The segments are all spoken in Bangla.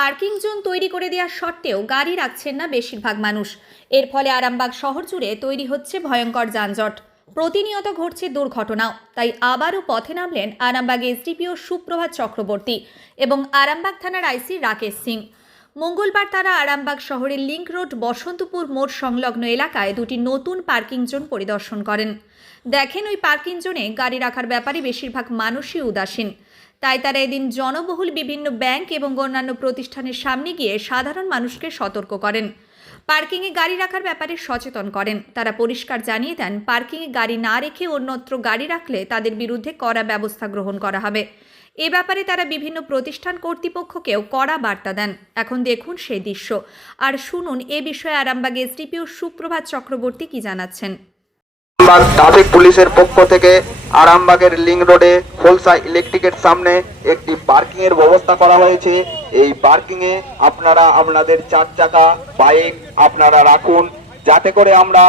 পার্কিং জোন তৈরি করে দেওয়ার সত্ত্বেও গাড়ি রাখছেন না বেশিরভাগ মানুষ। এর ফলে আরামবাগ শহর জুড়ে তৈরি হচ্ছে ভয়ঙ্কর যানজট। প্রতিনিয়ত ঘটছে দুর্ঘটনাও, তাই আবারও পথে নামলেন আরামবাগ এসডিপিও সুপ্রভাত চক্রবর্তী এবং আরামবাগ থানার আইসি রাকেশ সিং। মঙ্গলবার তারা আরামবাগ শহরের লিংক রোড বসন্তপুর মোড় সংলগ্ন এলাকায় দুটি নতুন পার্কিং জোন পরিদর্শন করেন। দেখেন ওই পার্কিং জোনে গাড়ি রাখার ব্যাপারে বেশিরভাগ মানুষই উদাসীন। তাই তারা এদিন জনবহুল বিভিন্ন ব্যাংক এবং অন্যান্য প্রতিষ্ঠানের সামনে গিয়ে সাধারণ মানুষকে সতর্ক করেন। পার্কিংয়ে গাড়ি রাখার ব্যাপারে সচেতন করেন। তারা পরিষ্কার জানিয়ে দেন, পার্কিংয়ে গাড়ি না রেখে অন্যত্র গাড়ি রাখলে তাদের বিরুদ্ধে কড়া ব্যবস্থা গ্রহণ করা হবে। এ ব্যাপারে তারা বিভিন্ন প্রতিষ্ঠান কর্তৃপক্ষকেও কড়া বার্তা দেন। এখন দেখুন সেই দৃশ্য। আর শুনুন এ বিষয়ে আরামবাগ এসডিপিও সুপ্রভাত চক্রবর্তী কি জানাচ্ছেন। আরামবাগ ট্রাফিক পুলিশের পক্ষ থেকে আরামবাগের লিং রোডে হোলসা ইলেকট্রিকের সামনে একটি পার্কিং এর ব্যবস্থা করা হয়েছে। এই পার্কিং এ আপনারা আপনাদের চার চাকা, বাইক আপনারা রাখুন, যাতে করে আমরা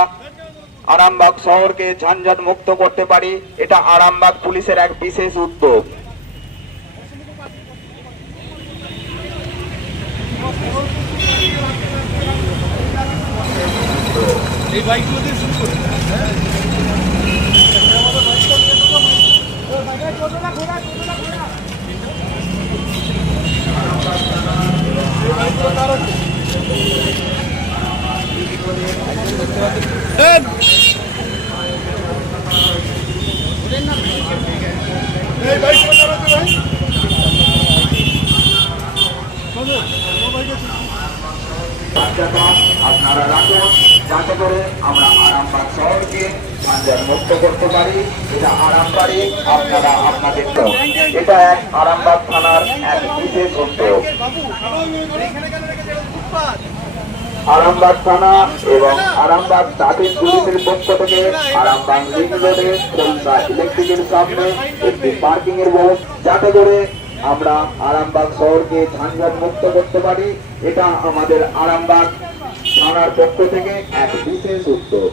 আরামবাগ শহরকে ঝঞ্ঝট মুক্ত করতে পারি। এটা আরামবাগ পুলিশের এক বিশেষ উদ্যোগ। এই বাইকগুলো দিয়ে শুরু করি এই বাইক চালাতে ভাই চাকা আপনারা রাখুন যাতে করে আমরা আরামবাগ শহরকে ঝঞ্ঝট মুক্ত করতে পারি এটা আরামবাড়ি আপনারা আপনাদের এটা আরামবাগ থানার এক বিশেষ উদ্যোগ আরামবাগ থানা এবং আরামবাগ ট্রাফিক পুলিশের পক্ষ থেকে আরামবাগ লিং রোডে কলকাতা ইলেকট্রিকের সামনে একটি পার্কিং এর যাতে করে আমরা আরামবাগ শহরকে ঝঞ্ঝট মুক্ত করতে পারি। এটা আমাদের আরামবাগ থানার পক্ষ থেকে এক বিশেষ উদ্যোগ।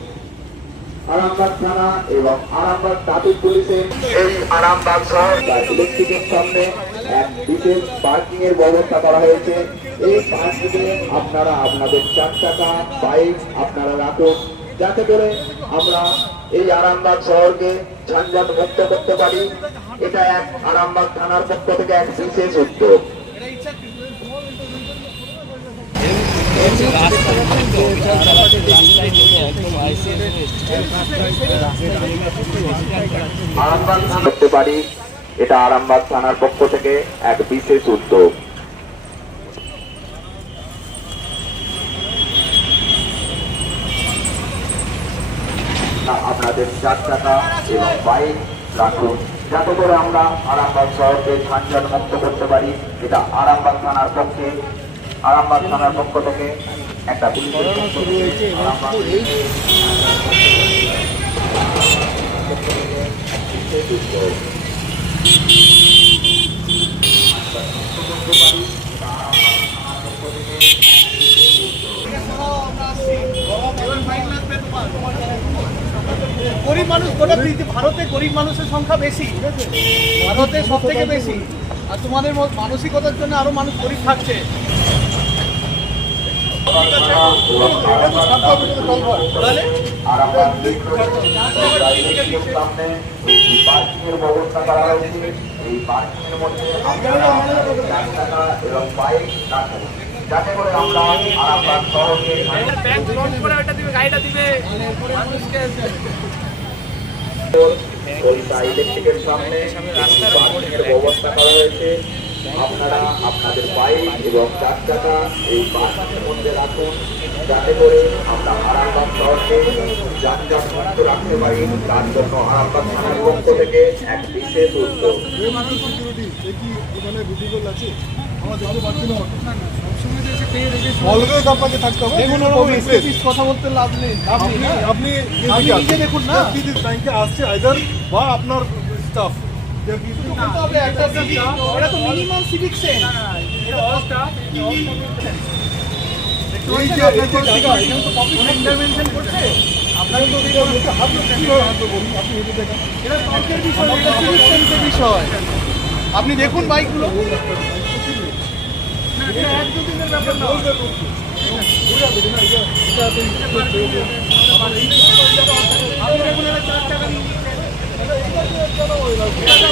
আরামবাগ থানা এবং আরামবাগ ট্রাফিক পুলিশের এই আরামবাগ শহর ইলেকট্রিকের সামনে এক বিশেষ পার্কিং এর ব্যবস্থা করা হয়েছে। এই পার্কিং এ আপনারা আপনাদের চার চাকা, বাইক আপনারা রাখুন। যাতে করে আমরা এই আরামবাগ শহরকে ঝঞ্ঝট মুক্ত করতে পারি। এটা এক আরামবাগ থানার পক্ষ থেকে এক বিশেষ উদ্যোগ। আরামবাগ করতে পারি এটা আরামবাগ থানার পক্ষ থেকে এক বিশেষ উদ্যোগ। আপনাদের চার চাকা এবং বাইক রাখুন। যাতে করে আমরা আরামবাগ শহরকে ঝঞ্ঝট মুক্ত করতে পারি। এটা আরামবাগ থানার পক্ষে, আরামবাগ থানার পক্ষ থেকে একটা পুলিশের পক্ষ থেকে আরামবাগ বিশেষ উদ্যোগ। গরিব মানুষ গোটা পৃথিবী ভারতে গরিব মানুষের সংখ্যা বেশি। ভারতে সব থেকে বেশি। আর তোমাদের মানসিকতার জন্য আরও মানুষ গরিব থাকছে। যাতে করে আমরা আরামবাগ শহরকে ব্যাংক লোন করে ওটা দিবে গাড়িটা দিবে। মানুষকে কলকাতা ইলেকট্রিকের সামনে এর ব্যবস্থা করা হয়েছে। আপনারা আপনাদের বাইক এবং চার চাকা এই এর মধ্যে রাখুন যাতে করে আমরা আরামবাগ শহরকে যানজট মুক্ত রাখতে পারি। তার জন্য আরামবাগ থানার পক্ষ থেকে এক বিশেষ উদ্যোগ। আপনি দেখুন না। ব্যাংকে আসছে আইদার বা আপনার স্টাফ আপনি দেখেন বাইকগুলো। ব্যাপার না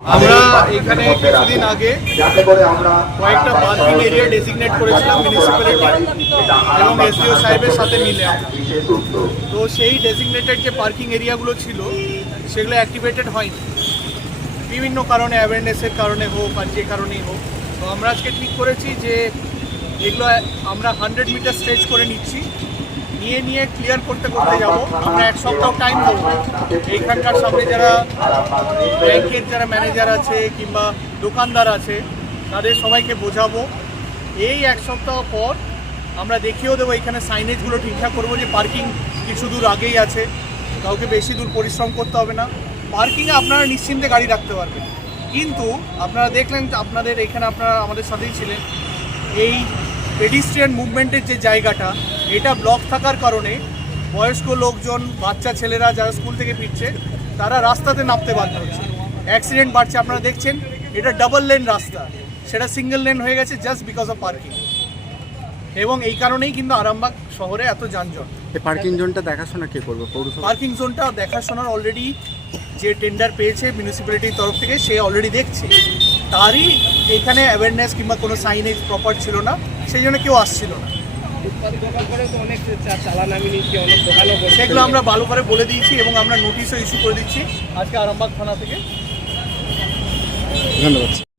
আমরা এখানে কিছুদিন আগে কয়েকটা পার্কিং এরিয়া ডেসিগনেট করেছিলাম মিউনিসিপ্যালিটি এবং এসডিও সাহেবের সাথে মিলে। তো সেই ডেসিগনেটেড যে পার্কিং এরিয়াগুলো ছিল, সেগুলো অ্যাক্টিভেটেড হয়নি। বিভিন্ন কারণে অ্যাওয়ারনেসের কারণে হোক আর যে কারণেই হোক। তো আমরা আজকে ঠিক করেছি যে এগুলো আমরা হান্ড্রেড মিটার স্ট্রেচ করে নিচ্ছি। নিয়ে নিয়ে ক্লিয়ার করতে করতে যাব। আমরা এক সপ্তাহ টাইম দেবো এইখানকার সামনে যারা ব্যাংকের যারা ম্যানেজার আছে কিংবা দোকানদার আছে, তাদের সবাইকে বোঝাবো। এই এক সপ্তাহ পর আমরা দেখিয়েও দেবো এখানে সাইনেজগুলো ঠিকঠাক করব যে পার্কিং কিছু দূর আগেই আছে। কাউকে বেশি দূর পরিশ্রম করতে হবে না। পার্কিংয়ে আপনারা নিশ্চিন্তে গাড়ি রাখতে পারবেন। কিন্তু আপনারা দেখলেন আপনাদের এখানে আপনারা আমাদের সাথেই ছিলেন। এই পেডিস্ট্রিয়ান মুভমেন্টের যে জায়গাটা, এটা ব্লক থাকার কারণে বয়স্ক লোকজন, বাচ্চা ছেলেরা যারা স্কুল থেকে ফিরছে, তারা রাস্তাতে নামতে বাধ্য হচ্ছে। অ্যাক্সিডেন্ট বাড়ছে, আপনারা দেখছেন, এটা ডাবল লেন রাস্তা। সেটা সিঙ্গেল লেন হয়ে গেছে জাস্ট বিকজ অফ পার্কিং এবং এই কারণেই কিন্তু আরামবাগ শহরে এত যানজট। এই পার্কিং জোনটা দেখাশোনা কে করবে পৌরসভা? পার্কিং জোনটা দেখাশোনার অলরেডি যে টেন্ডার পেয়েছে মিউনিসিপ্যালিটির তরফ থেকে সে অলরেডি দেখছে। তারই এখানে অ্যাওয়ারনেস কিংবা কোনো সাইনেজ প্রপার ছিল না সেই জন্য কেউ আসছিল না। সেগুলো আমরা ভালো করে বলে দিয়েছি এবং আমরা নোটিশও ইস্যু করে দিচ্ছি আজকে আরামবাগ থানা থেকে। ধন্যবাদ।